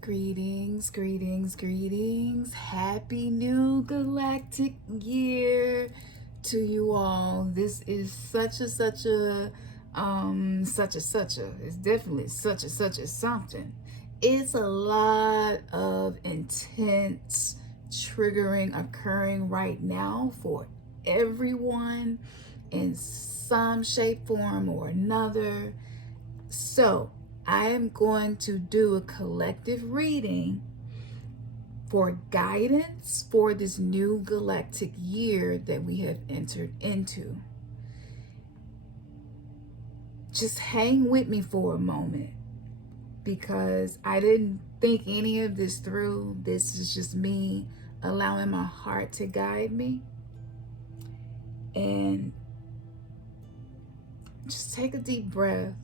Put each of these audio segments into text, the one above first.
Greetings, greetings, greetings. Happy new galactic year to you all. This is such a it's definitely such a something. It's a lot of intense triggering occurring right now for everyone in some shape, form, or another. So I am going to do a collective reading for guidance for this new galactic year that we have entered into. Just hang with me for a moment because I didn't think any of this through. This is just me allowing my heart to guide me. And just take a deep breath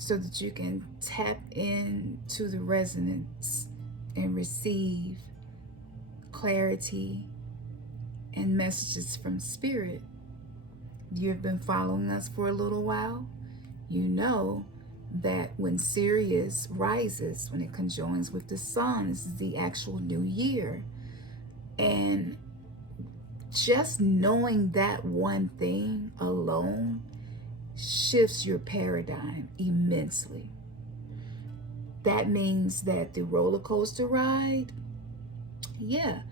so that you can tap into the resonance and receive clarity and messages from Spirit. You've been following us for a little while. You know that when Sirius rises, when it conjoins with the sun, this is the actual new year. And just knowing that one thing alone shifts your paradigm immensely. That means that the roller coaster ride, yeah,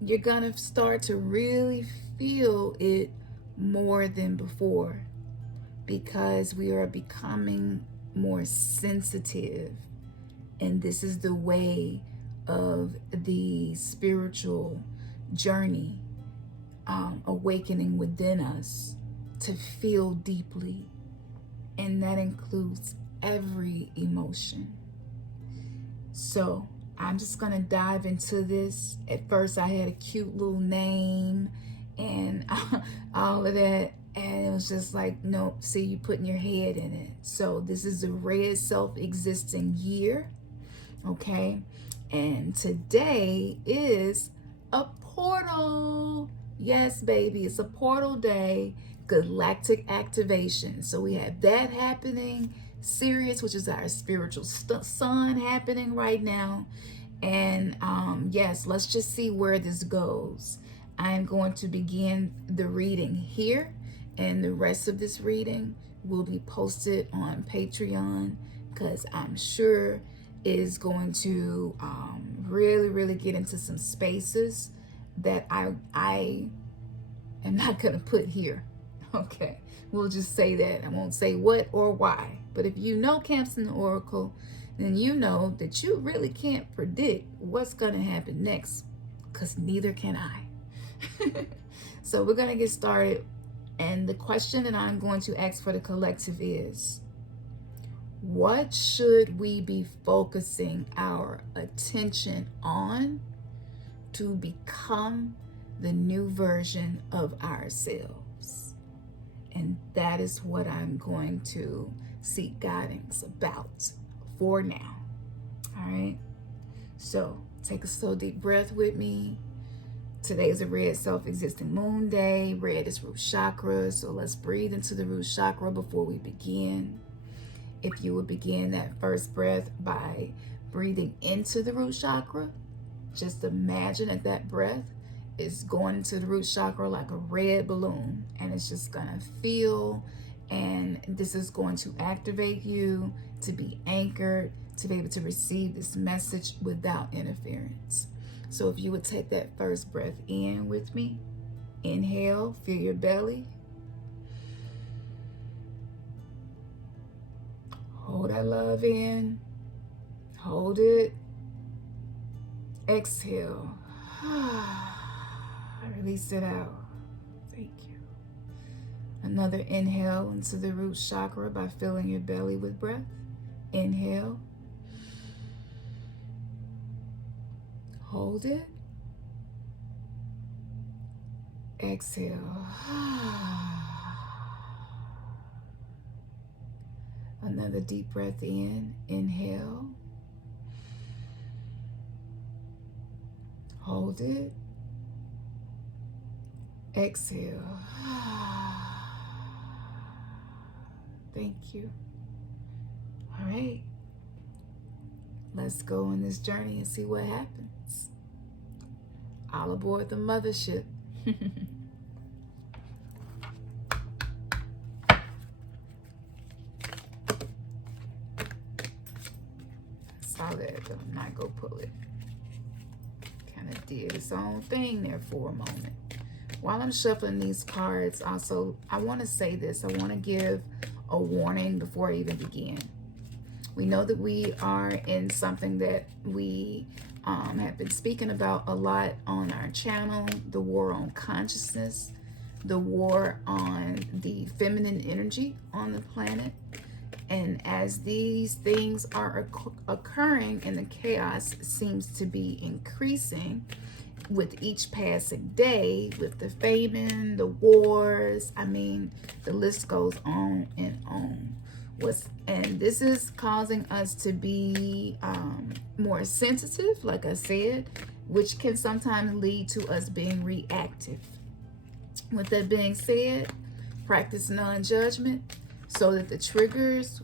you're gonna start to really feel it more than before because we are becoming more sensitive. And this is the way of the spiritual journey, awakening within us to feel deeply, and that includes every emotion. So I'm just gonna dive into this. At first I had a cute little name and all of that, and it was just like, nope, see, you putting your head in it. So this is a red self-existing year, okay? And today is a portal. Yes, baby, it's a portal day, galactic activation. So we have that happening, Sirius, which is our spiritual sun, happening right now. And yes, let's just see where this goes. I am going to begin the reading here, and the rest of this reading will be posted on Patreon because I'm sure it is going to really get into some spaces that I am not going to put here. Okay, we'll just say that. I won't say what or why. But if you know Camps in the Oracle, then you know that you really can't predict what's going to happen next, because neither can I. So we're going to get started. And the question that I'm going to ask for the collective is, what should we be focusing our attention on to become the new version of ourselves? And that is what I'm going to seek guidance about for now. All right. So take a slow, deep breath with me. Today is a red self-existing moon day. Red is root chakra. So let's breathe into the root chakra before we begin. If you would begin that first breath by breathing into the root chakra, just imagine that breath is going into the root chakra like a red balloon, and it's just gonna feel, and this is going to activate you to be anchored, to be able to receive this message without interference. So if you would take that first breath in with me, inhale, feel your belly. Hold that love in, hold it, exhale, release it out. Thank you. Another inhale into the root chakra by filling your belly with breath. Inhale, hold it, exhale. Another deep breath in, inhale, hold it, exhale. Thank you. All right. Let's go on this journey and see what happens. All aboard the mothership. Saw that, but I'm not gonna pull it. Kind of did its own thing there for a moment. While I'm shuffling these cards, also, I want to say this. I want to give a warning before I even begin. We know that we are in something that we have been speaking about a lot on our channel, the war on consciousness, the war on the feminine energy on the planet. And as these things are occurring and the chaos seems to be increasing with each passing day, with the famine, the wars, I mean, the list goes on and on. And this is causing us to be more sensitive, like I said, which can sometimes lead to us being reactive. With that being said, practice non-judgment so that the triggers,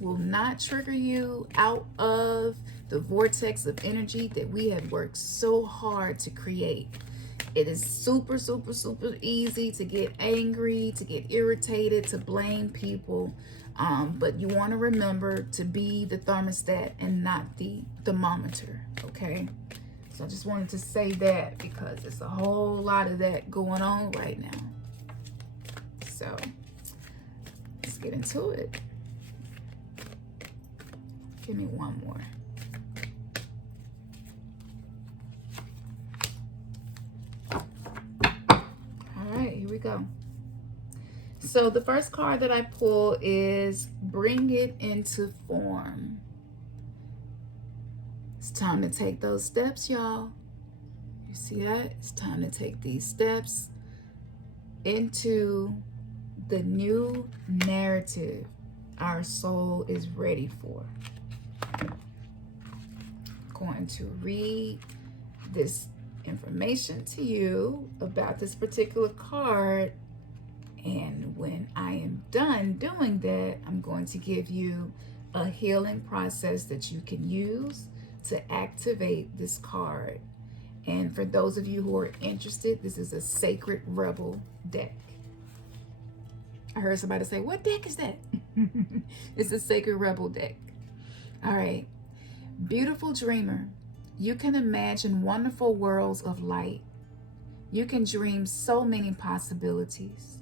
will not trigger you out of the vortex of energy that we have worked so hard to create. It is super, super, super easy to get angry, to get irritated, to blame people. But you want to remember to be the thermostat and not the thermometer, okay? So I just wanted to say that because there's a whole lot of that going on right now. So let's get into it. Give me one more. All right, here we go. So the first card that I pull is Bring It Into Form. It's time to take those steps, y'all. You see that? It's time to take these steps into the new narrative our soul is ready for. I'm going to read this information to you about this particular card, and when I am done doing that, I'm going to give you a healing process that you can use to activate this card. And for those of you who are interested, this is a Sacred Rebel deck. I heard somebody say, what deck is that? It's a Sacred Rebel deck. All right. Beautiful dreamer, you can imagine wonderful worlds of light. You can dream so many possibilities.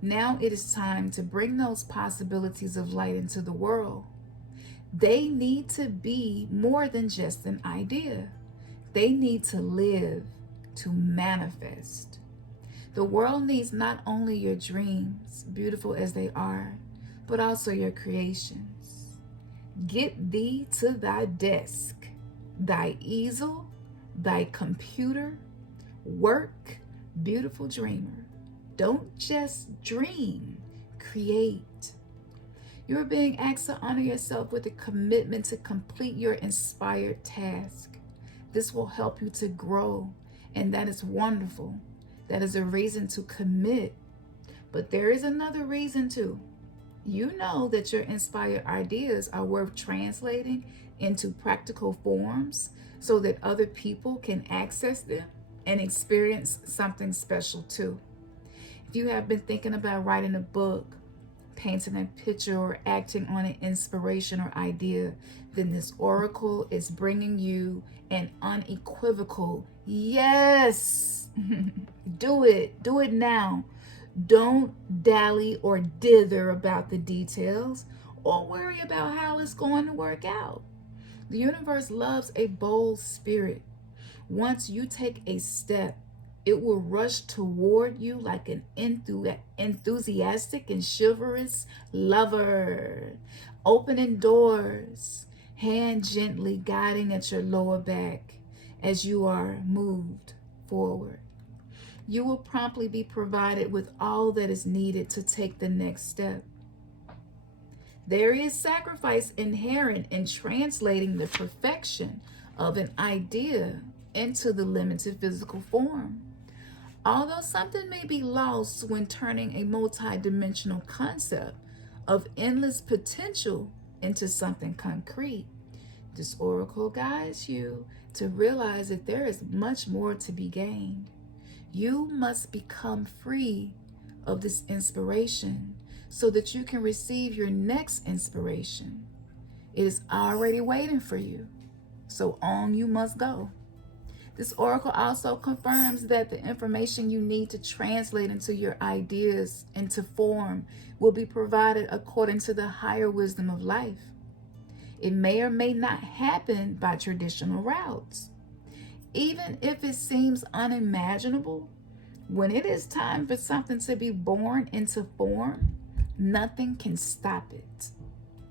Now it is time to bring those possibilities of light into the world. They need to be more than just an idea. They need to live, to manifest. The world needs not only your dreams, beautiful as they are, but also your creations. Get thee to thy desk, thy easel, thy computer. Work, beautiful dreamer. Don't just dream, create. You are being asked to honor yourself with a commitment to complete your inspired task. This will help you to grow, and that is wonderful. That is a reason to commit. But there is another reason too. You know that your inspired ideas are worth translating into practical forms so that other people can access them and experience something special too. If you have been thinking about writing a book, painting a picture, or acting on an inspiration or idea, then this oracle is bringing you an unequivocal yes. Do it now. Don't dally or dither about the details or worry about how it's going to work out. The universe loves a bold spirit. Once you take a step, it will rush toward you like an enthusiastic and chivalrous lover, opening doors, hand gently guiding at your lower back as you are moved forward. You will promptly be provided with all that is needed to take the next step. There is sacrifice inherent in translating the perfection of an idea into the limited physical form. Although something may be lost when turning a multi-dimensional concept of endless potential into something concrete, this oracle guides you to realize that there is much more to be gained. You must become free of this inspiration so that you can receive your next inspiration. It is already waiting for you, so on you must go. This oracle also confirms that the information you need to translate into your ideas into form will be provided according to the higher wisdom of life. It may or may not happen by traditional routes. Even if it seems unimaginable, when it is time for something to be born into form, nothing can stop it.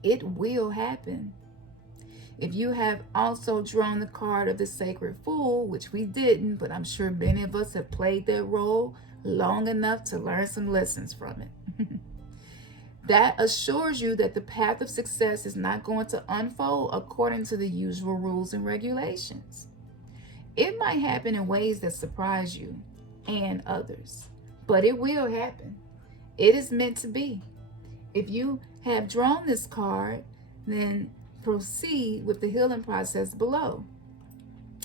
It will happen. If you have also drawn the card of the Sacred Fool, which we didn't, but I'm sure many of us have played that role long enough to learn some lessons from it. That assures you that the path of success is not going to unfold according to the usual rules and regulations. It might happen in ways that surprise you and others, but it will happen. It is meant to be. If you have drawn this card, then proceed with the healing process below.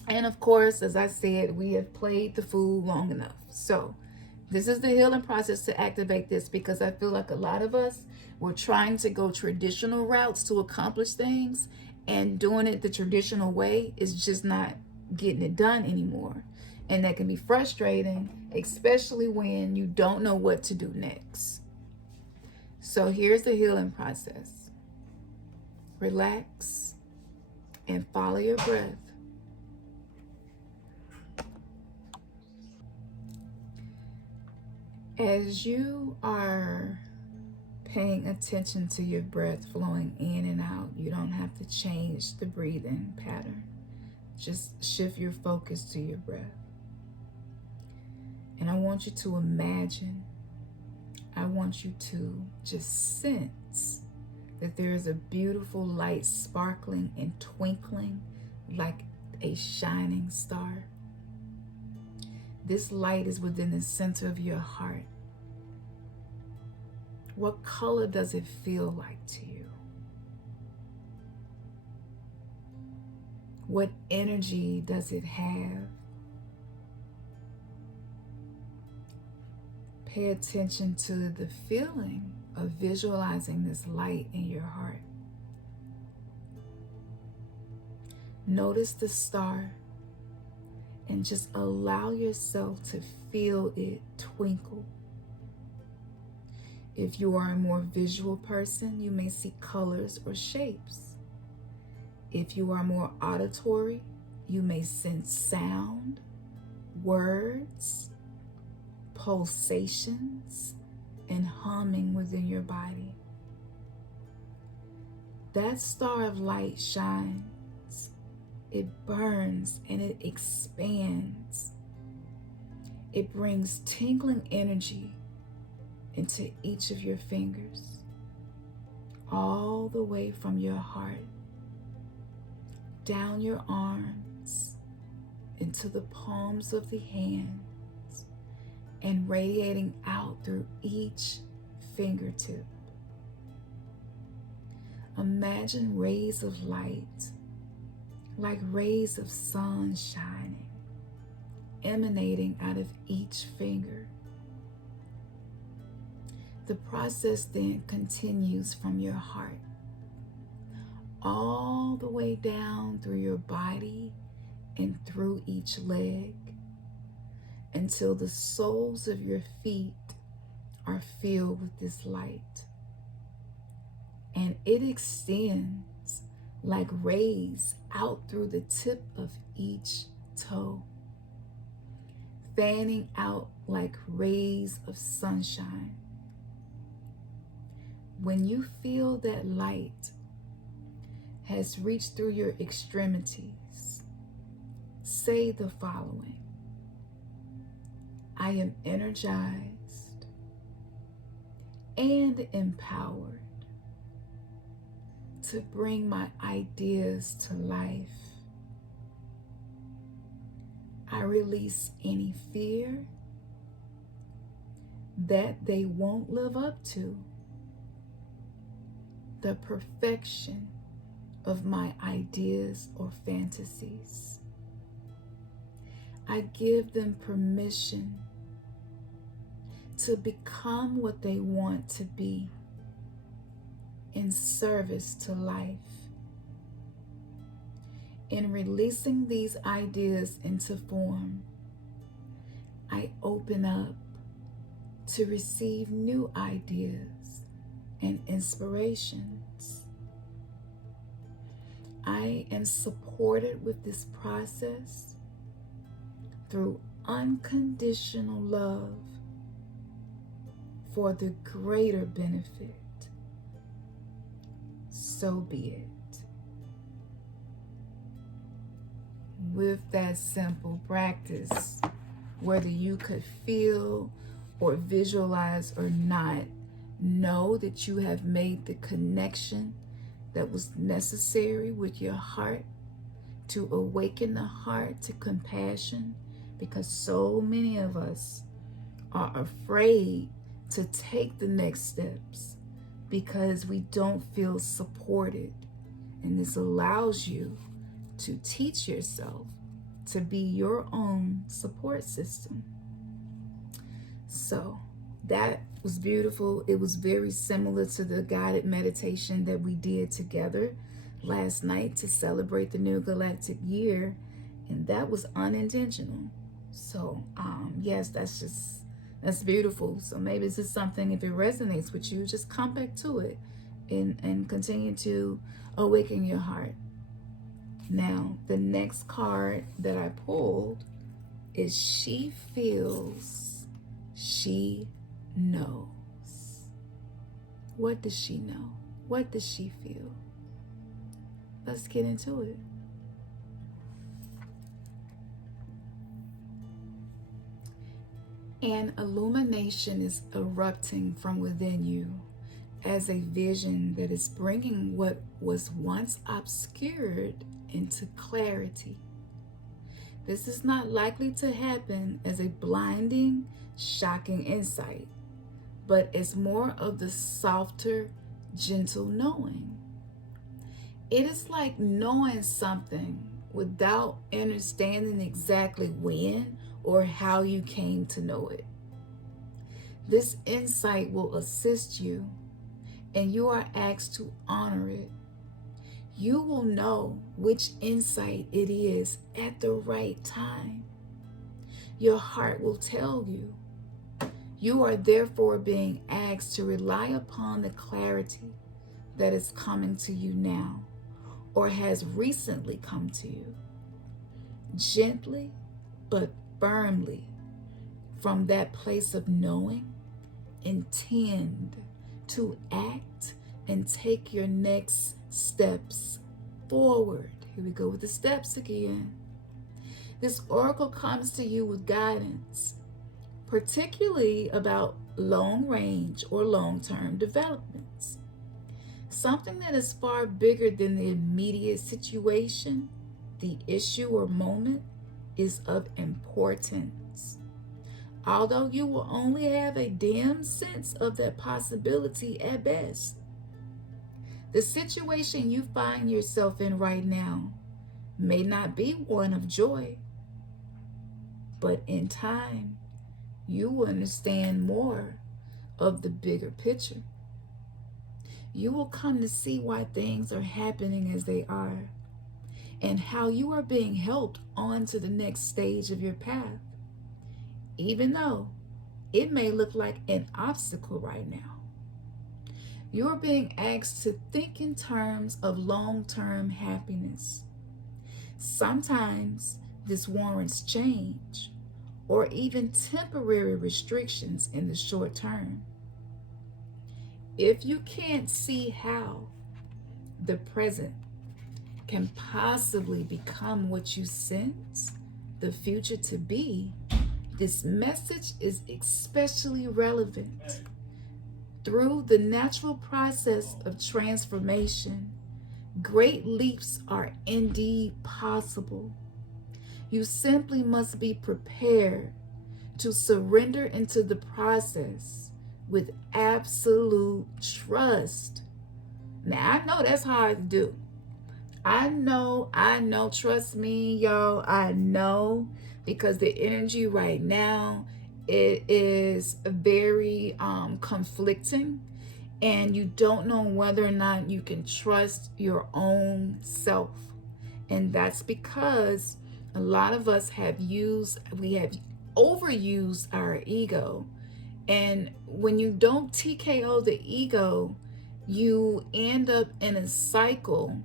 And of course, as I said, we have played the fool long enough. So this is the healing process to activate this, because I feel like a lot of us were trying to go traditional routes to accomplish things, and doing it the traditional way is just not getting it done anymore. And that can be frustrating, especially when you don't know what to do next. So here's the healing process. Relax and follow your breath. As you are paying attention to your breath flowing in and out, you don't have to change the breathing pattern. Just shift your focus to your breath. And I want you to imagine, I want you to just sense that there is a beautiful light sparkling and twinkling like a shining star. This light is within the center of your heart. What color does it feel like to you? What energy does it have? Pay attention to the feeling of visualizing this light in your heart. Notice the star and just allow yourself to feel it twinkle. If you are a more visual person, you may see colors or shapes. If you are more auditory, you may sense sound, words, pulsations, and humming within your body. That star of light shines, it burns, and it expands. It brings tingling energy into each of your fingers, all the way from your heart, down your arms, into the palms of the hands, and radiating out through each fingertip. Imagine rays of light, like rays of sun shining, emanating out of each finger. The process then continues from your heart, all the way down through your body and through each leg, until the soles of your feet are filled with this light. And it extends like rays out through the tip of each toe, fanning out like rays of sunshine. When you feel that light has reached through your extremities, say the following: I am energized and empowered to bring my ideas to life. I release any fear that they won't live up to. the perfection of my ideas or fantasies. I give them permission to become what they want to be in service to life. In releasing these ideas into form, I open up to receive new ideas and inspirations. I am supported with this process through unconditional love for the greater benefit. So be it. With that simple practice, whether you could feel or visualize or not, know that you have made the connection that was necessary with your heart to awaken the heart to compassion, because so many of us are afraid to take the next steps because we don't feel supported. And this allows you to teach yourself to be your own support system. So that was beautiful. It was very similar to the guided meditation that we did together last night to celebrate the new galactic year, and that was unintentional. So yes, that's beautiful. So maybe this is something, if it resonates with you, just come back to it and continue to awaken your heart. Now, the next card that I pulled is She Feels, She Knows. What does she know? What does she feel? Let's get into it. An illumination is erupting from within you as a vision that is bringing what was once obscured into clarity. This is not likely to happen as a blinding, shocking insight, but as more of the softer, gentle knowing. It is like knowing something without understanding exactly when or how you came to know it. This insight will assist you, and you are asked to honor it. You will know which insight it is at the right time. Your heart will tell you. You are therefore being asked to rely upon the clarity that is coming to you now or has recently come to you. Gently but firmly, from that place of knowing, intend to act and take your next steps forward. Here we go with the steps again. This oracle comes to you with guidance, particularly about long-range or long-term developments. Something that is far bigger than the immediate situation, the issue or moment, is of importance. Although you will only have a dim sense of that possibility at best. The situation you find yourself in right now may not be one of joy, but in time, you will understand more of the bigger picture. You will come to see why things are happening as they are and how you are being helped on to the next stage of your path, even though it may look like an obstacle right now. You are being asked to think in terms of long-term happiness. Sometimes this warrants change or even temporary restrictions in the short term. If you can't see how the present can possibly become what you sense the future to be, this message is especially relevant. Through the natural process of transformation, great leaps are indeed possible. You simply must be prepared to surrender into the process with absolute trust Now, I know that's hard to do. I know, trust me, y'all, I know, because the energy right now, it is very conflicting, and you don't know whether or not you can trust your own self. And that's because a lot of us we have overused our ego. And when you don't TKO the ego, you end up in a cycle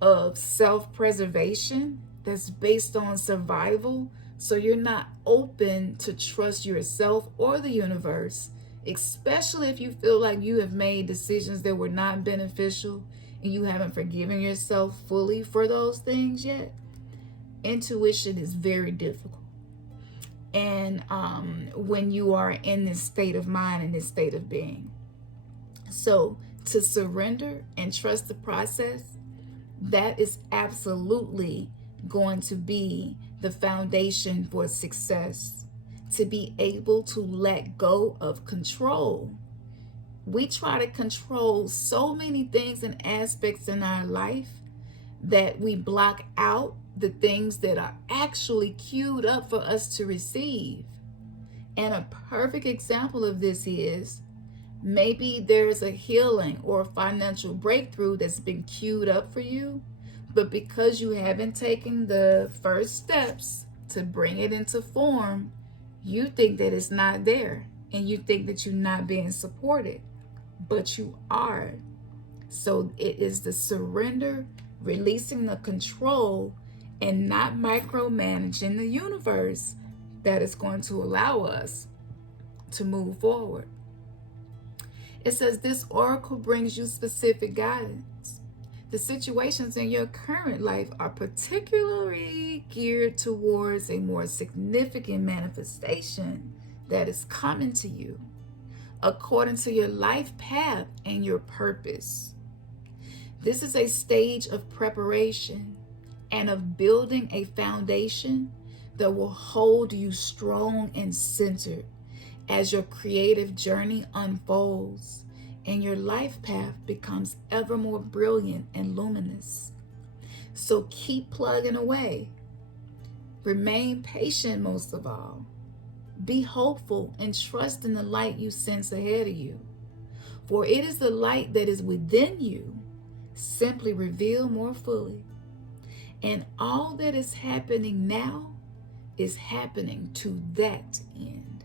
of self-preservation that's based on survival. So you're not open to trust yourself or the universe, especially if you feel like you have made decisions that were not beneficial and you haven't forgiven yourself fully for those things yet. Intuition is very difficult. And when you are in this state of mind and this state of being. So to surrender and trust the process, that is absolutely going to be the foundation for success. To be able to let go of control. We try to control so many things and aspects in our life that we block out the things that are actually queued up for us to receive. And a perfect example of this is maybe there's a healing or a financial breakthrough that's been queued up for you, but because you haven't taken the first steps to bring it into form, you think that it's not there, and you think that you're not being supported, but you are. So it is the surrender, releasing the control, and not micromanaging the universe that is going to allow us to move forward. It says this oracle brings you specific guidance. The situations in your current life are particularly geared towards a more significant manifestation that is coming to you according to your life path and your purpose. This is a stage of preparation and of building a foundation that will hold you strong and centered as your creative journey unfolds and your life path becomes ever more brilliant and luminous. So keep plugging away. Remain patient most of all. Be hopeful and trust in the light you sense ahead of you. For it is the light that is within you, simply revealed more fully. And all that is happening now is happening to that end.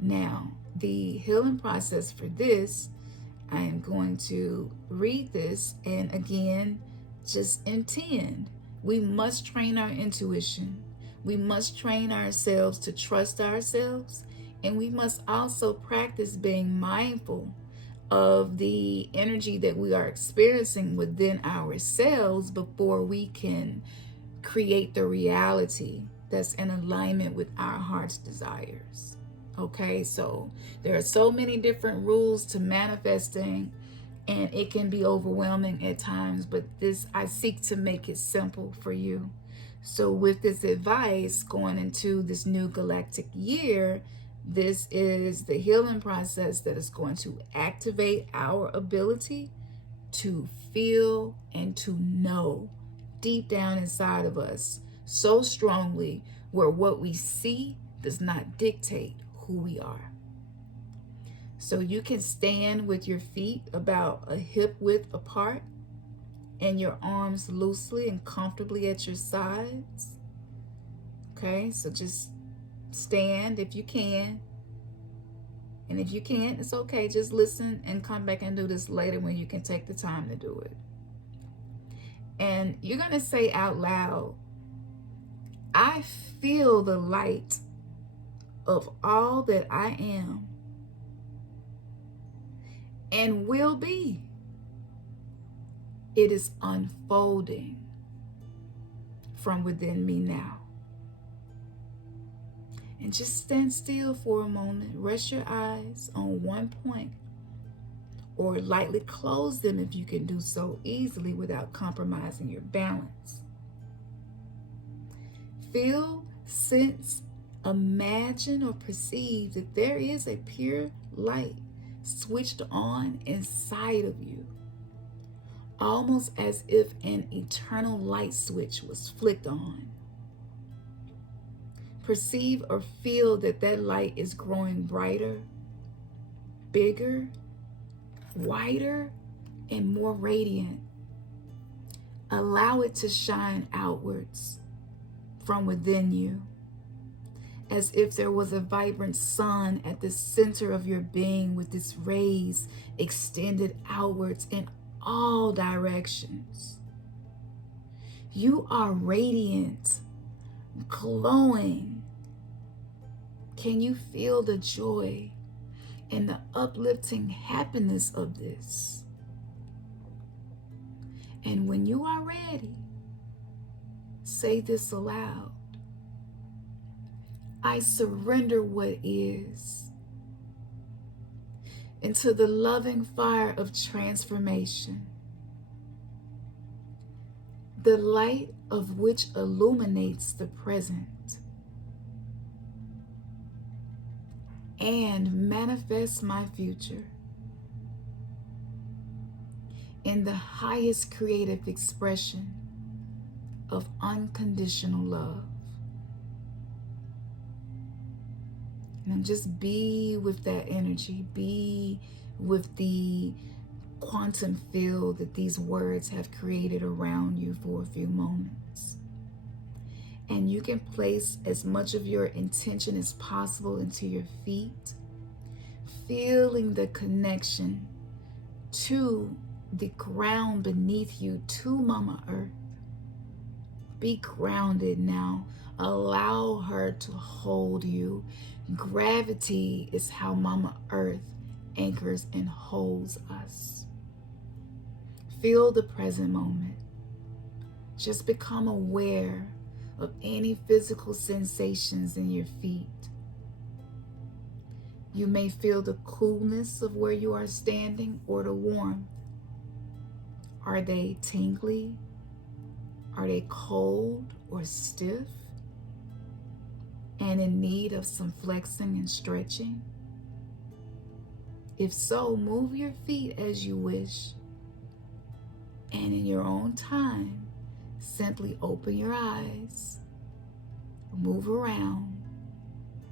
Now, the healing process for this, I am going to read this and again, just intend. We must train our intuition. We must train ourselves to trust ourselves. And we must also practice being mindful of the energy that we are experiencing within ourselves before we can create the reality that's in alignment with our heart's desires. Okay, so there are so many different rules to manifesting, and it can be overwhelming at times, but I seek to make it simple for you. So with this advice going into this new galactic year, this is the healing process that is going to activate our ability to feel and to know deep down inside of us so strongly, where what we see does not dictate who we are. So you can stand with your feet about a hip width apart and your arms loosely and comfortably at your sides. Okay, so just stand if you can. And if you can't, it's okay. Just listen and come back and do this later when you can take the time to do it. And you're going to say out loud, I feel the light of all that I am and will be. It is unfolding from within me now. And just stand still for a moment. Rest your eyes on one point, or lightly close them if you can do so easily without compromising your balance. Feel, sense, imagine, or perceive that there is a pure light switched on inside of you. almost as if an eternal light switch was flicked on. Perceive or feel that that light is growing brighter, bigger, wider, and more radiant. Allow it to shine outwards from within you, as if there was a vibrant sun at the center of your being with its rays extended outwards in all directions. You are radiant, glowing. Can you feel the joy and the uplifting happiness of this? And when you are ready, say this aloud. I surrender what is into the loving fire of transformation, the light of which illuminates the present and manifests my future in the highest creative expression of unconditional love. And just be with that energy. Be with the quantum field that these words have created around you for a few moments. And you can place as much of your intention as possible into your feet, feeling the connection to the ground beneath you, to Mama Earth. Be grounded now. Allow her to hold you. Gravity is how Mama Earth anchors and holds us. Feel the present moment. Just become aware of any physical sensations in your feet. You may feel the coolness of where you are standing or the warmth. Are they tingly? Are they cold or stiff and in need of some flexing and stretching? If so, move your feet as you wish. And in your own time, simply open your eyes, move around,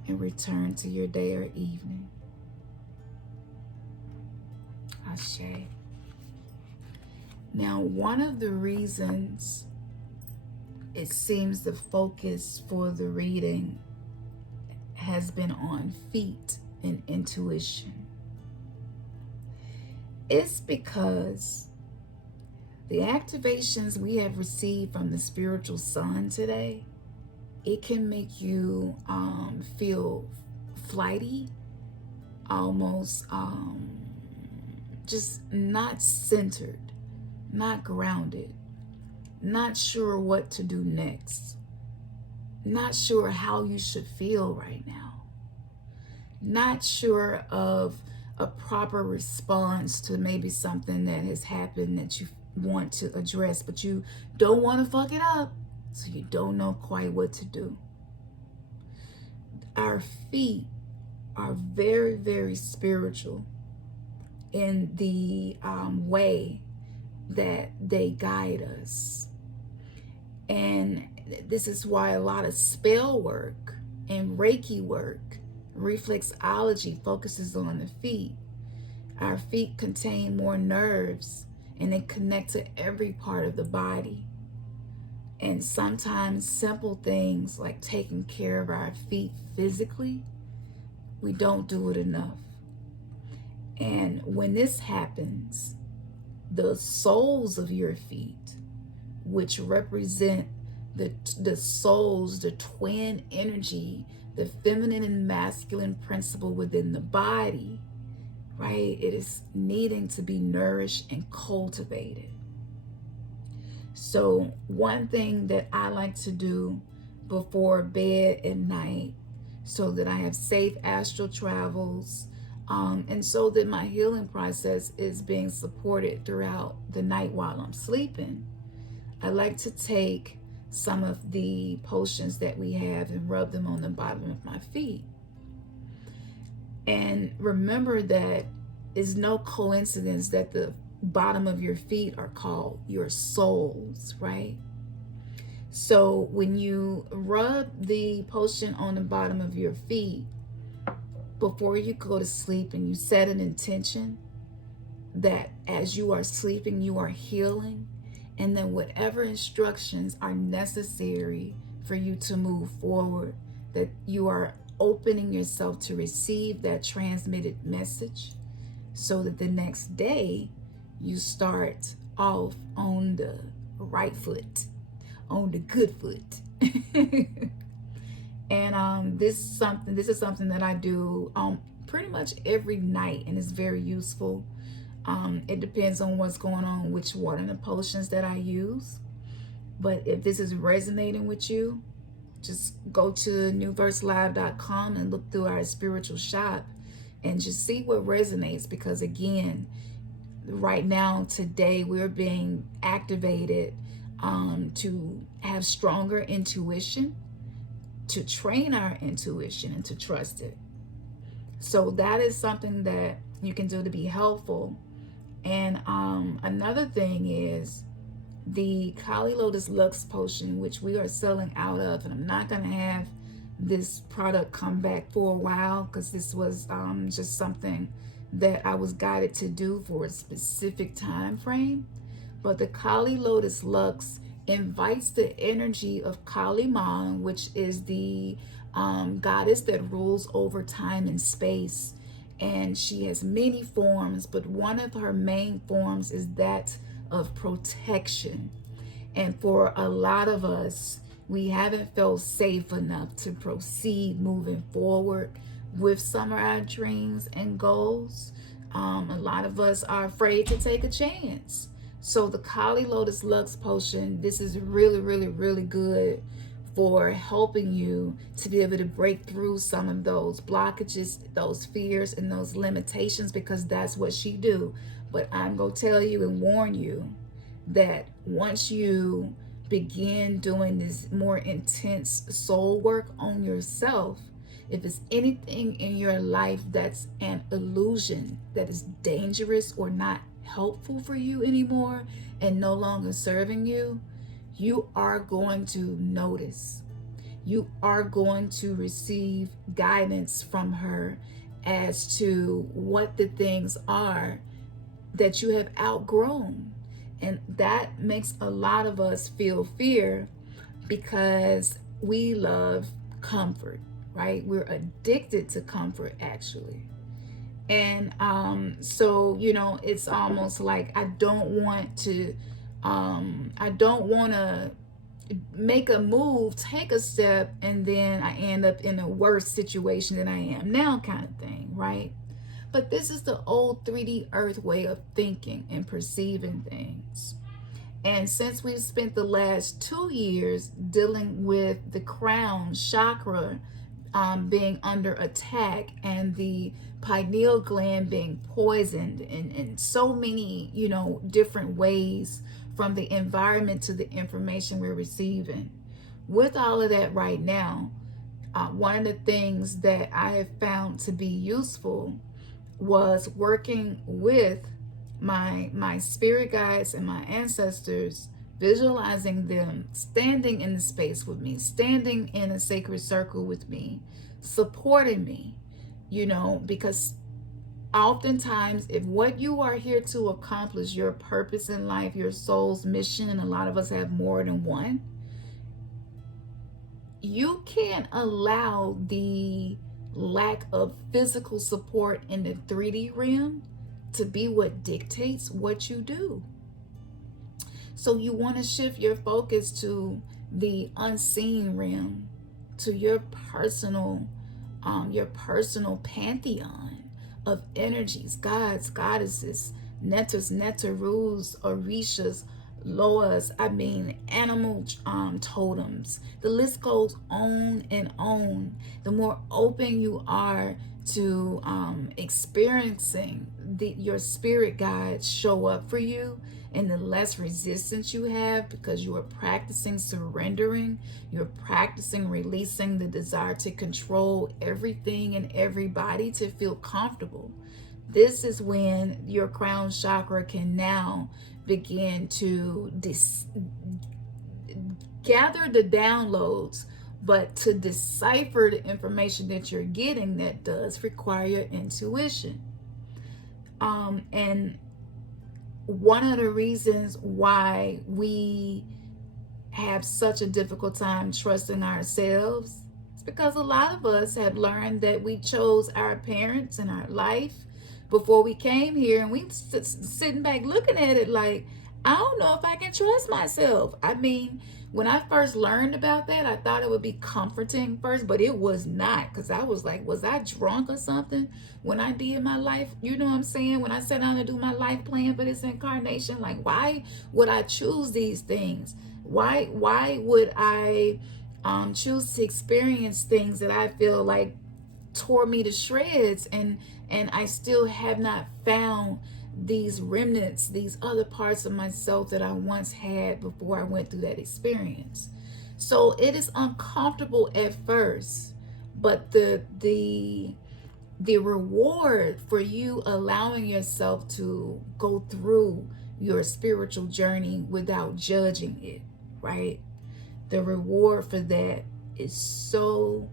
and return to your day or evening. Ashe. Now, one of the reasons it seems the focus for the reading has been on feet and intuition, it's because the activations we have received from the spiritual sun today, it can make you feel flighty, almost just not centered, not grounded, not sure what to do next, not sure how you should feel right now, not sure of a proper response to maybe something that has happened that you want to address, but you don't want to fuck it up, so you don't know quite what to do. Our feet are very, very spiritual in the way that they guide us. And this is why a lot of spell work and Reiki work, reflexology focuses on the feet. Our feet contain more nerves and they connect to every part of the body. And sometimes simple things like taking care of our feet physically, we don't do it enough. And when this happens, the soles of your feet, which represent the souls, the twin energy, the feminine and masculine principle within the body, right? It is needing to be nourished and cultivated. So one thing that I like to do before bed at night, so that I have safe astral travels, and so that my healing process is being supported throughout the night while I'm sleeping, I like to take some of the potions that we have and rub them on the bottom of my feet. And remember that it's no coincidence that the bottom of your feet are called your soles, right? So when you rub the potion on the bottom of your feet before you go to sleep, and you set an intention that as you are sleeping, you are healing, and then whatever instructions are necessary for you to move forward, that you are opening yourself to receive that transmitted message, so that the next day you start off on the right foot, on the good foot. And this is something that I do pretty much every night, and it's very useful. It depends on what's going on, which water and the potions that I use. But if this is resonating with you, just go to newverselive.com and look through our spiritual shop and just see what resonates. Because again, right now, today, we're being activated to have stronger intuition, to train our intuition, and to trust it. So that is something that you can do to be helpful. And another thing is the Kali Lotus Lux potion, which we are selling out of, and I'm not going to have this product come back for a while, because this was just something that I was guided to do for a specific time frame. But the Kali Lotus Lux invites the energy of Kali Ma, which is the goddess that rules over time and space. And she has many forms, but one of her main forms is that of protection. And for a lot of us, we haven't felt safe enough to proceed moving forward with some of our dreams and goals. A lot of us are afraid to take a chance. So the Kali Lotus Lux potion, this is really, really, really good for helping you to be able to break through some of those blockages, those fears, and those limitations, because that's what she do. But I'm going to tell you and warn you that once you begin doing this more intense soul work on yourself, if it's anything in your life that's an illusion, that is dangerous or not helpful for you anymore and no longer serving you, you are going to notice. You are going to receive guidance from her as to what the things are that you have outgrown. And that makes a lot of us feel fear, because we love comfort, right? We're addicted to comfort, actually. And so, you know, it's almost like I don't want to make a move, take a step, and then I end up in a worse situation than I am now, kind of thing, right? But this is the old 3D earth way of thinking and perceiving things. And since we've spent the last 2 years dealing with the crown chakra being under attack, and the pineal gland being poisoned in so many, you know, different ways, from the environment to the information we're receiving. With all of that right now, one of the things that I have found to be useful was working with my spirit guides and my ancestors, visualizing them standing in the space with me, standing in a sacred circle with me, supporting me, you know, because oftentimes, if what you are here to accomplish, your purpose in life, your soul's mission, and a lot of us have more than one, you can't allow the lack of physical support in the 3D realm to be what dictates what you do. So you want to shift your focus to the unseen realm, to your personal pantheon of energies, gods, goddesses, netters, netterus, orishas, loas, animal totems. The list goes on and on. The more open you are to experiencing your spirit guides show up for you, and the less resistance you have, because you are practicing surrendering, you're practicing releasing the desire to control everything and everybody to feel comfortable. This is when your crown chakra can now begin to gather the downloads, but to decipher the information that you're getting, that does require your intuition. And one of the reasons why we have such a difficult time trusting ourselves is because a lot of us have learned that we chose our parents and our life before we came here, and we sitting back looking at it like, I don't know if I can trust myself. I mean, when I first learned about that, I thought it would be comforting first, but it was not, because I was like, was I drunk or something when I did my life? You know what I'm saying? When I sat down to do my life plan for this incarnation, like, why would I choose these things? Why would I choose to experience things that I feel like tore me to shreds, and I still have not found these remnants, these other parts of myself that I once had before I went through that experience. So it is uncomfortable at first, but the reward for you allowing yourself to go through your spiritual journey without judging it, right? The reward for that is so,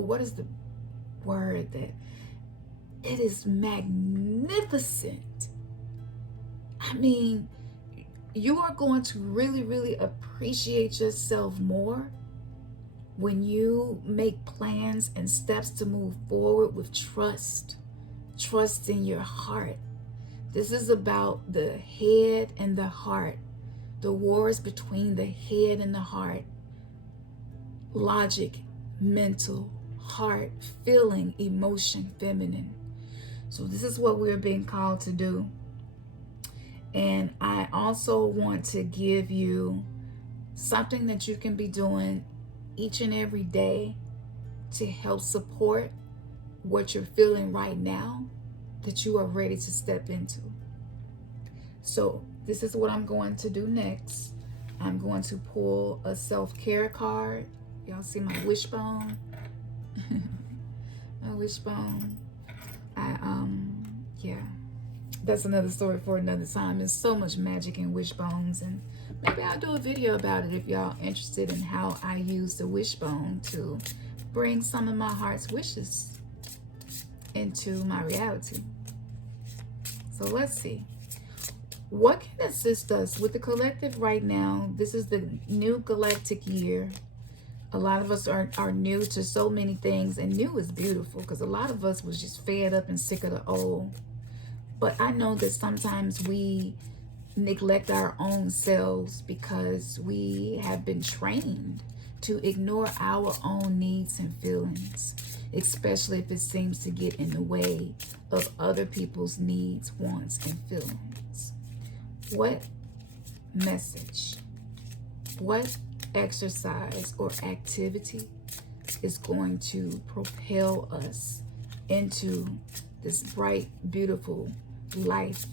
what is the word, that it is magnificent. I mean, you are going to really, really appreciate yourself more when you make plans and steps to move forward with trust in your heart. This is about the head and the heart. The wars between the head and the heart. Logic, mental, heart, feeling, emotion, feminine. So this is what we're being called to do. And I also want to give you something that you can be doing each and every day to help support what you're feeling right now, that you are ready to step into. So this is what I'm going to do next. I'm going to pull a self-care card. Y'all see my wishbone? My wishbone. Yeah, that's another story for another time. There's so much magic in wishbones, and maybe I'll do a video about it if y'all interested in how I use the wishbone to bring some of my heart's wishes into my reality. So let's see. What can assist us with the collective right now? This is the new galactic year. A lot of us are new to so many things, and new is beautiful because a lot of us was just fed up and sick of the old. But I know that sometimes we neglect our own selves because we have been trained to ignore our own needs and feelings, especially if it seems to get in the way of other people's needs, wants, and feelings. What message, what exercise or activity is going to propel us into this bright, beautiful life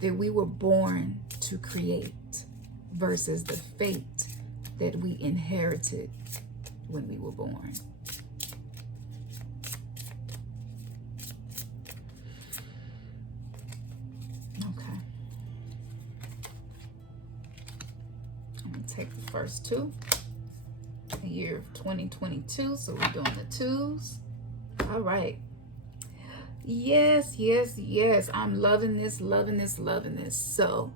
that we were born to create versus the fate that we inherited when we were born? Okay. I'm going to take the first two. The year of 2022, so we're doing the twos. All right. Yes, yes, yes. I'm loving this, loving this, loving this. So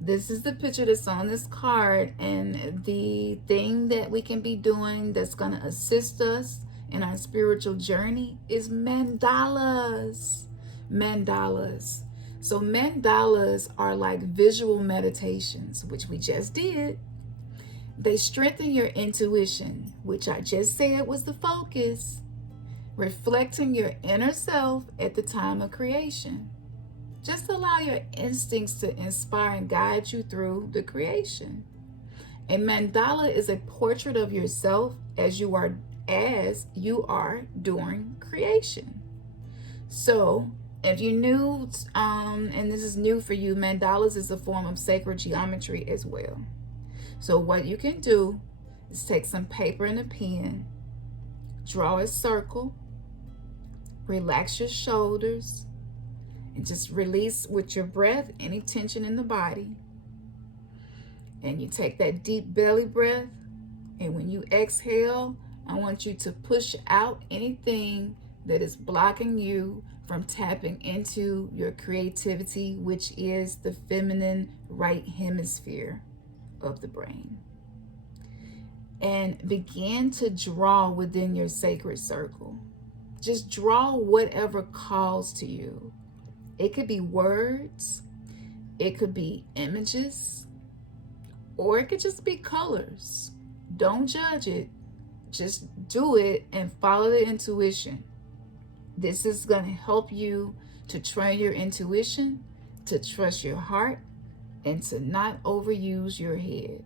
this is the picture that's on this card, and the thing that we can be doing that's going to assist us in our spiritual journey is mandalas. Mandalas. So mandalas are like visual meditations, which we just did. They strengthen your intuition, which I just said was the focus, reflecting your inner self at the time of creation. Just allow your instincts to inspire and guide you through the creation. A mandala is a portrait of yourself as you are during creation. So if you knew, and this is new for you, mandalas is a form of sacred geometry as well. So what you can do is take some paper and a pen, Draw a circle. Relax your shoulders. And just release with your breath any tension in the body. And you take that deep belly breath. And when you exhale, I want you to push out anything that is blocking you from tapping into your creativity, which is the feminine right hemisphere of the brain. And begin to draw within your sacred circle. Just draw whatever calls to you. It could be words, it could be images, or it could just be colors. Don't judge it. Just do it and follow the intuition. This is going to help you to train your intuition, to trust your heart, and to not overuse your head.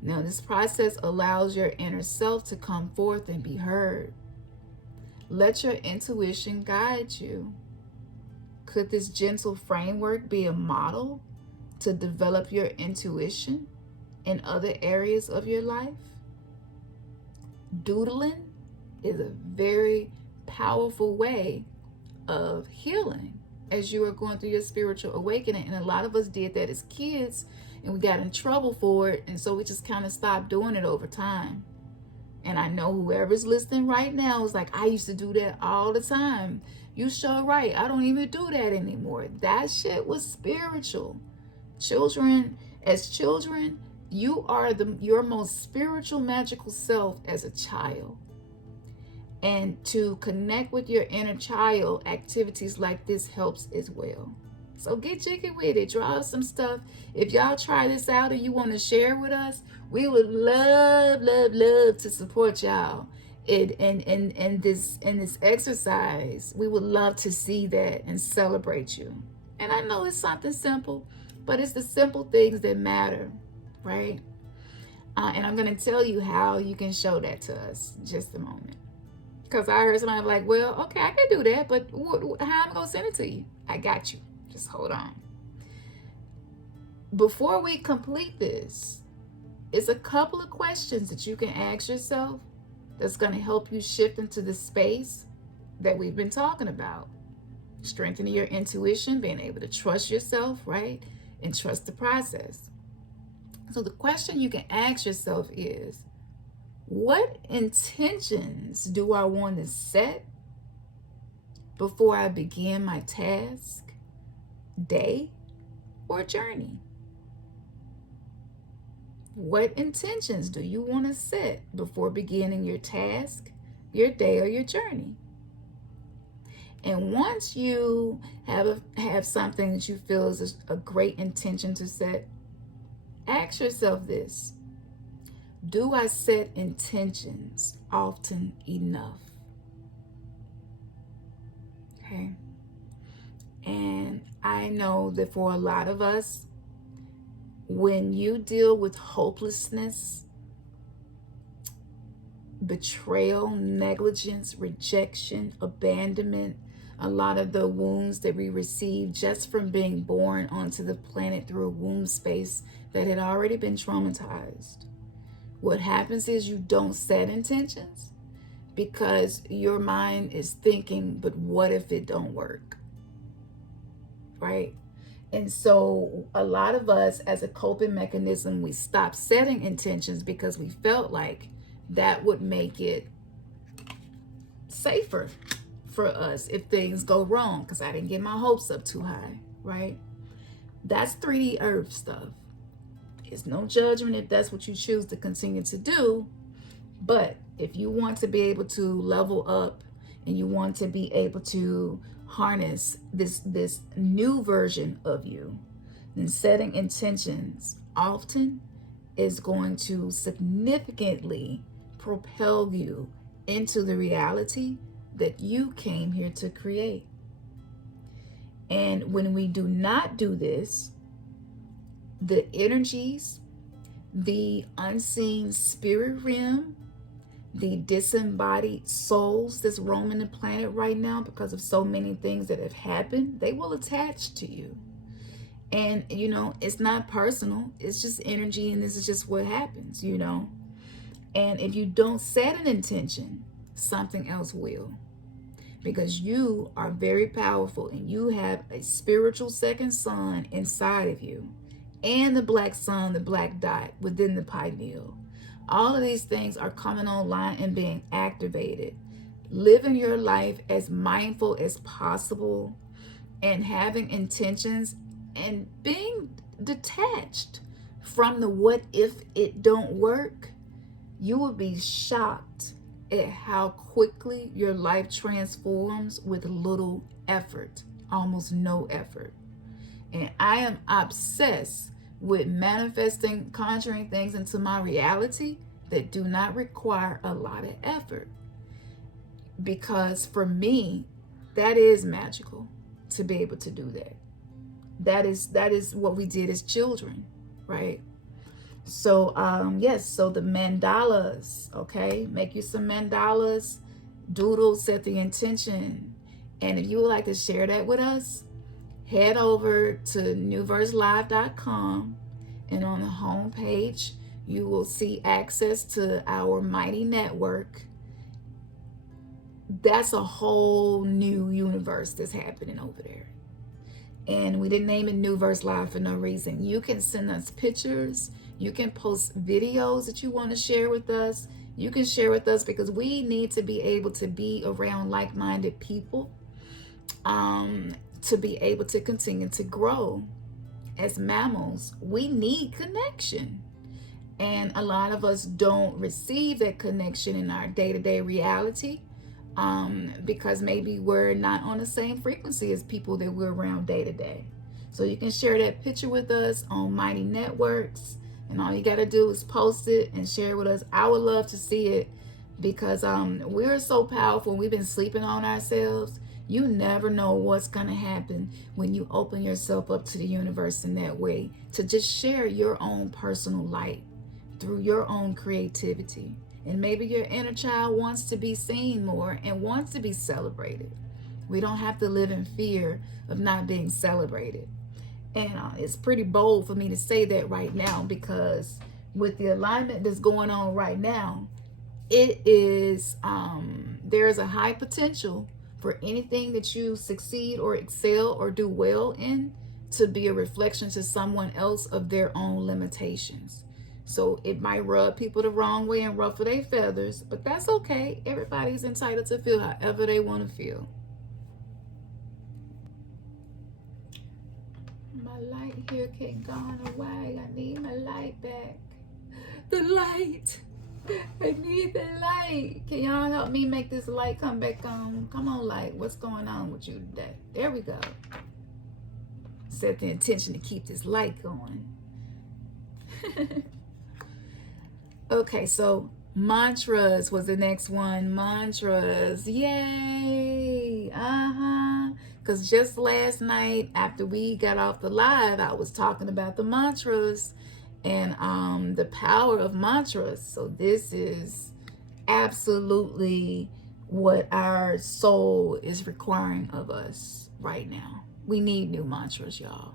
Now, this process allows your inner self to come forth and be heard. Let your intuition guide you. Could this gentle framework be a model to develop your intuition in other areas of your life? Doodling is a very powerful way of healing as you are going through your spiritual awakening. And a lot of us did that as kids and we got in trouble for it. And so we just kind of stopped doing it over time. And I know whoever's listening right now is like, I used to do that all the time. You sure right. I don't even do that anymore. That shit was spiritual. As children, you are your most spiritual, magical self as a child. And to connect with your inner child, activities like this helps as well. So get jiggy with it. Draw some stuff. If y'all try this out and you want to share with us, we would love to support y'all in this exercise. We would love to see that and celebrate you. And I know it's something simple, but it's the simple things that matter, right? And I'm going to tell you how you can show that to us in just a moment. Because I heard somebody like, well, okay, I can do that, but how am I going to send it to you? I got you. Just hold on. Before we complete this, it's a couple of questions that you can ask yourself that's going to help you shift into the space that we've been talking about. Strengthening your intuition, being able to trust yourself, right? And trust the process. So the question you can ask yourself is, what intentions do I want to set before I begin my task, day, or journey? What intentions do you want to set before beginning your task, your day, or your journey? And once you have something that you feel is a great intention to set, ask yourself this: do I set intentions often enough? Okay. And I know that for a lot of us, when you deal with hopelessness, betrayal, negligence, rejection, abandonment, a lot of the wounds that we receive just from being born onto the planet through a womb space that had already been traumatized. What happens is you don't set intentions because your mind is thinking, but what if it don't work? Right? And so a lot of us, as a coping mechanism, we stopped setting intentions because we felt like that would make it safer for us if things go wrong, because I didn't get my hopes up too high, right? That's 3D earth stuff. It's no judgment if that's what you choose to continue to do. But if you want to be able to level up and you want to be able to harness this new version of you, then setting intentions often is going to significantly propel you into the reality that you came here to create. And when we do not do this, the energies, the unseen spirit realm, the disembodied souls that's roaming the planet right now because of so many things that have happened, they will attach to you. And, you know, it's not personal. It's just energy, and this is just what happens, you know. And if you don't set an intention, something else will. Because you are very powerful and you have a spiritual second sun inside of you, and the black sun, the black dot within the pineal. All of these things are coming online and being activated. Living your life as mindful as possible and having intentions and being detached from the what if it don't work, you will be shocked at how quickly your life transforms with little effort, almost no effort. And I am obsessed with manifesting, conjuring things into my reality that do not require a lot of effort. Because for me, that is magical to be able to do that. That is what we did as children, right? So yes, so the mandalas, okay, make you some mandalas, doodle, set the intention. And if you would like to share that with us, head over to newverselive.com, and on the home page you will see access to our mighty network. That's a whole new universe that's happening over there. And we didn't name it New Verse Live for no reason. You can send us pictures. You can post videos that you want to share with us. You can share with us because we need to be able to be around like-minded people to be able to continue to grow. As mammals, we need connection. And a lot of us don't receive that connection in our day-to-day reality. Because maybe we're not on the same frequency as people that we're around day to day. So you can share that picture with us on Mighty Networks, and all you got to do is post it and share it with us. I would love to see it because we're so powerful. We've been sleeping on ourselves. You never know what's going to happen when you open yourself up to the universe in that way, to just share your own personal light through your own creativity. And maybe your inner child wants to be seen more and wants to be celebrated. We don't have to live in fear of not being celebrated. And it's pretty bold for me to say that right now, because with the alignment that's going on right now, it is, there's a high potential for anything that you succeed or excel or do well in to be a reflection to someone else of their own limitations. So it might rub people the wrong way and ruffle their feathers, but that's okay. Everybody's entitled to feel however they want to feel. My light here can't gone away. I need my light back. The light. I need the light. Can y'all help me make this light come back on? Come on, light. What's going on with you today? There we go. Set the intention to keep this light going. Okay, so mantras was the next one. Mantras, yay! Because just last night after we got off the live, I was talking about the mantras and the power of mantras. So this is absolutely what our soul is requiring of us right now. We need new mantras, y'all.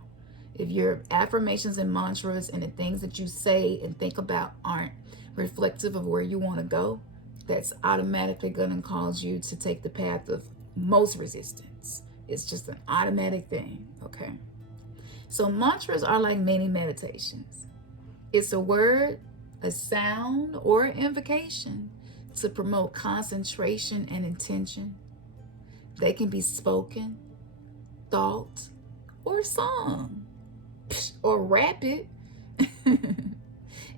If your affirmations and mantras and the things that you say and think about aren't reflective of where you want to go, that's automatically going to cause you to take the path of most resistance. It's just an automatic thing, okay? So mantras are like mini meditations. It's a word, a sound, or an invocation to promote concentration and intention. They can be spoken, thought, or sung, or rapid.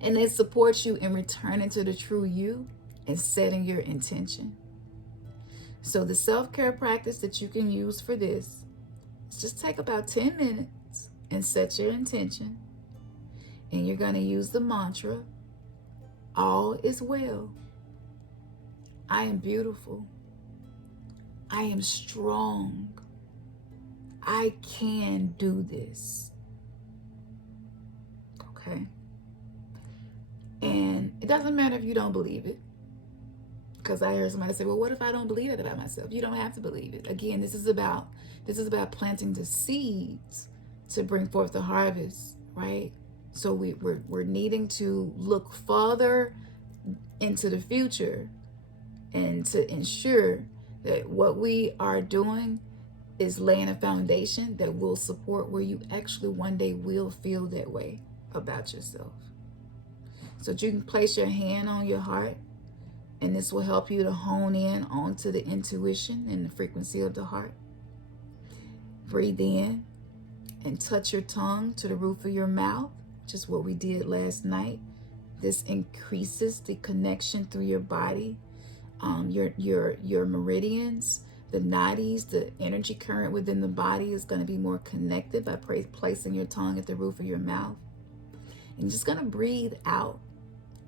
And they support you in returning to the true you and setting your intention. So the self-care practice that you can use for this is just take about 10 minutes and set your intention. And you're going to use the mantra, all is well. I am beautiful. I am strong. I can do this. Okay? And it doesn't matter if you don't believe it. Because I heard somebody say, well, what if I don't believe it about myself? You don't have to believe it. Again, this is about planting the seeds to bring forth the harvest, right? So we're needing to look farther into the future, and to ensure that what we are doing is laying a foundation that will support where you actually one day will feel that way about yourself. So that you can place your hand on your heart, and this will help you to hone in onto the intuition and the frequency of the heart. Breathe in and touch your tongue to the roof of your mouth, just what we did last night. This increases the connection through your body, your meridians, the nadis, the energy current within the body is going to be more connected by placing your tongue at the roof of your mouth. And you're just going to breathe out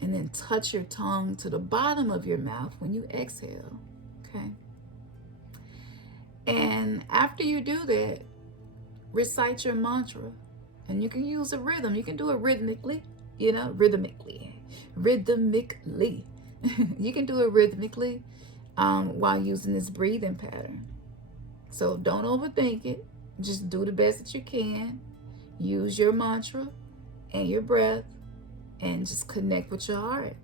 and then touch your tongue to the bottom of your mouth when you exhale, okay? And after you do that, recite your mantra. And you can use a rhythm. You can do it rhythmically, you know, rhythmically. You can do it rhythmically while using this breathing pattern. So don't overthink it. Just do the best that you can. Use your mantra and your breath and just connect with your heart.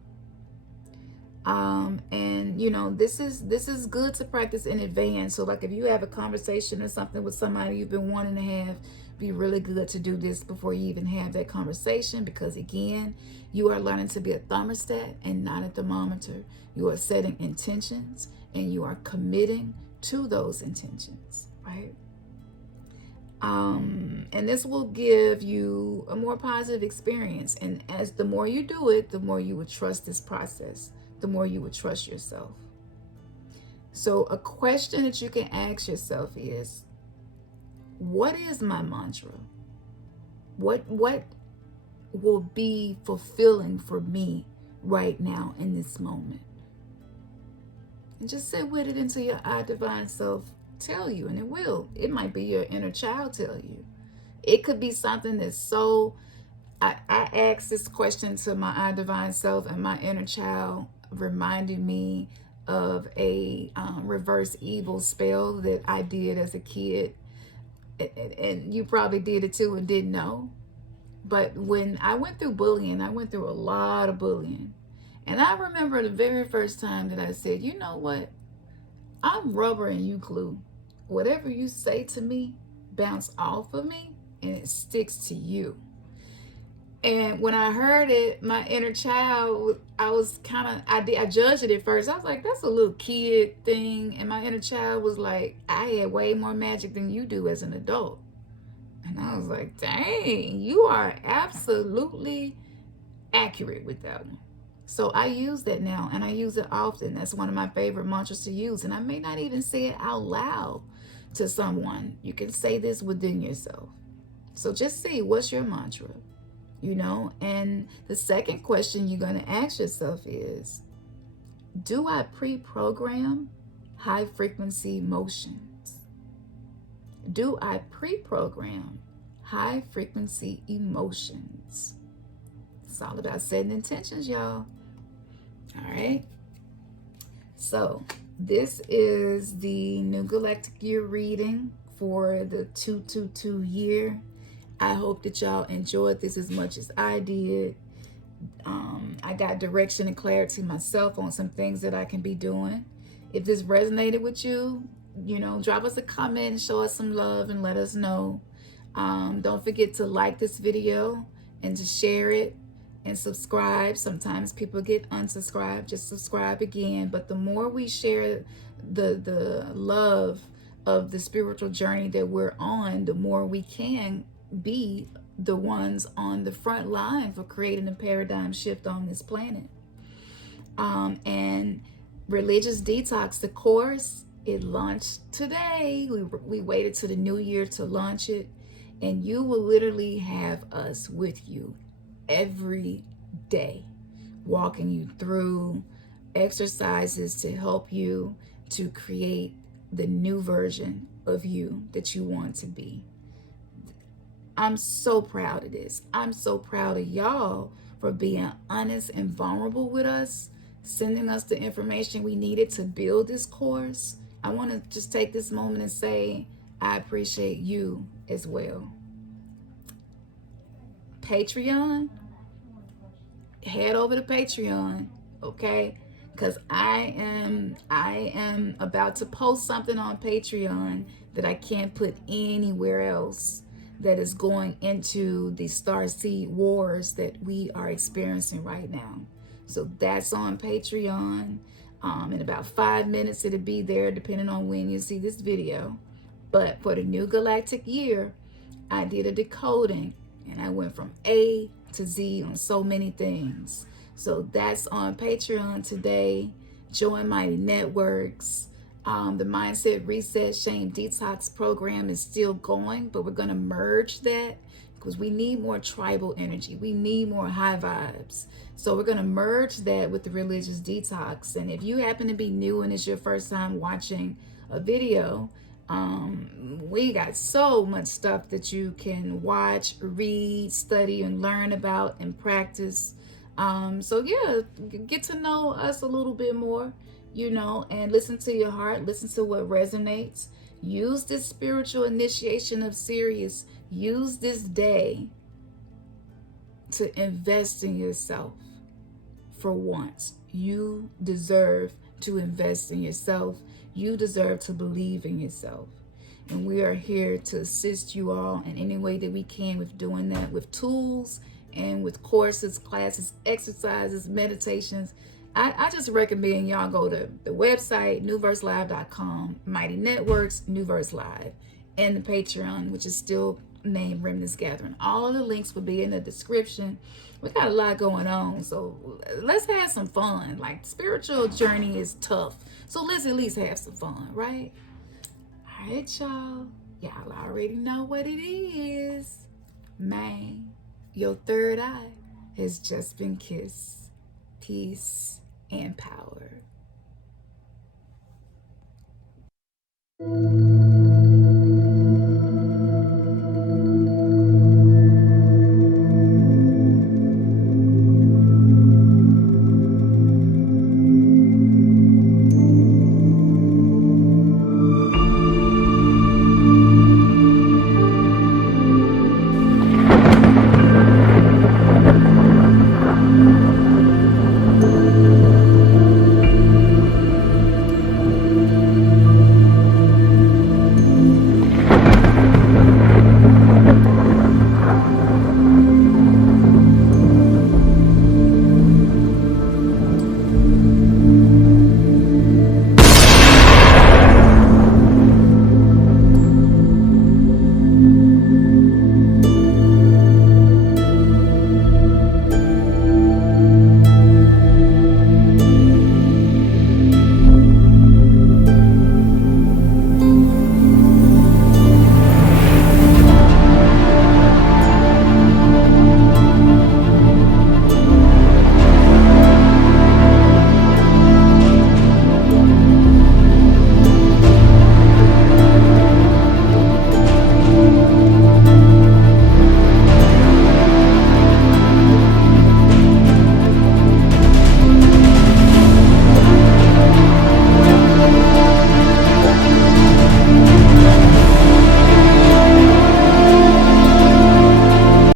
And you know, this is good to practice in advance. So like if you have a conversation or something with somebody you've been wanting to have, be really good to do this before you even have that conversation, because again, you are learning to be a thermostat and not a thermometer. You are setting intentions and you are committing to those intentions, right? And this will give you a more positive experience. And as the more you do it, the more you would trust this process, the more you would trust yourself. So a question that you can ask yourself is, what is my mantra? What will be fulfilling for me right now in this moment? And just sit with it until your divine self tell you, and it will. It might be your inner child tell you. It could be something that's so... I asked this question to my divine self, and my inner child reminded me of a reverse evil spell that I did as a kid. And you probably did it too and didn't know. But when I went through bullying, I went through a lot of bullying. And I remember the very first time that I said, you know what? I'm rubber and you glue. Whatever you say to me, bounce off of me and it sticks to you. And when I heard it, my inner child, I judged it at first. I was like, that's a little kid thing. And my inner child was like, I had way more magic than you do as an adult. And I was like, dang, you are absolutely accurate with that one. So I use that now, and I use it often. That's one of my favorite mantras to use. And I may not even say it out loud to someone. You can say this within yourself. So just see, what's your mantra? You know, and the second question you're going to ask yourself is, do I pre-program high frequency emotions? Do I pre-program high frequency emotions? It's all about setting intentions, y'all. All right. So this is the new galactic year reading for the 222 year. I hope that y'all enjoyed this as much as I did. I got direction and clarity myself on some things that I can be doing. If this resonated with you, you know, drop us a comment and show us some love and let us know. Don't forget to like this video and to share it and subscribe. Sometimes people get unsubscribed. Just subscribe again. But the more we share the love of the spiritual journey that we're on, the more we can be the ones on the front line for creating a paradigm shift on this planet. And Religious Detox, the course, it launched today. We waited to the new year to launch it, and you will literally have us with you every day, walking you through exercises to help you to create the new version of you that you want to be. I'm so proud of this. I'm so proud of y'all for being honest and vulnerable with us, sending us the information we needed to build this course. I want to just take this moment and say, I appreciate you as well. Patreon, head over to Patreon okay? Because I am about to post something on Patreon that I can't put anywhere else, that is going into the starseed wars that we are experiencing right now. So that's on Patreon. In about 5 minutes it'll be there, depending on when you see this video. But for the new galactic year, I did a decoding, and I went from A to Z on so many things. So that's on Patreon today. Join Mighty Networks. The Mindset Reset Shame Detox program is still going, but we're going to merge that because we need more tribal energy. We need more high vibes. So we're going to merge that with the Religious Detox. And if you happen to be new and it's your first time watching a video, we got so much stuff that you can watch, read, study, and learn about and practice. So yeah, get to know us a little bit more, you know, and listen to your heart, listen to what resonates. Use this spiritual initiation of Sirius. Use this day to invest in yourself. For once, you deserve to invest in yourself. You deserve to believe in yourself. And we are here to assist you all in any way that we can with doing that, with tools and with courses, classes, exercises, meditations. I just recommend y'all go to the website, newverselive.com, Mighty Networks, New Verse Live, and the Patreon, which is still named Remnants Gathering. All of the links will be in the description. We got a lot going on, so let's have some fun. Like, spiritual journey is tough, so let's at least have some fun, right? All right, y'all. Y'all already know what it is. Man, your third eye has just been kissed. Peace and power.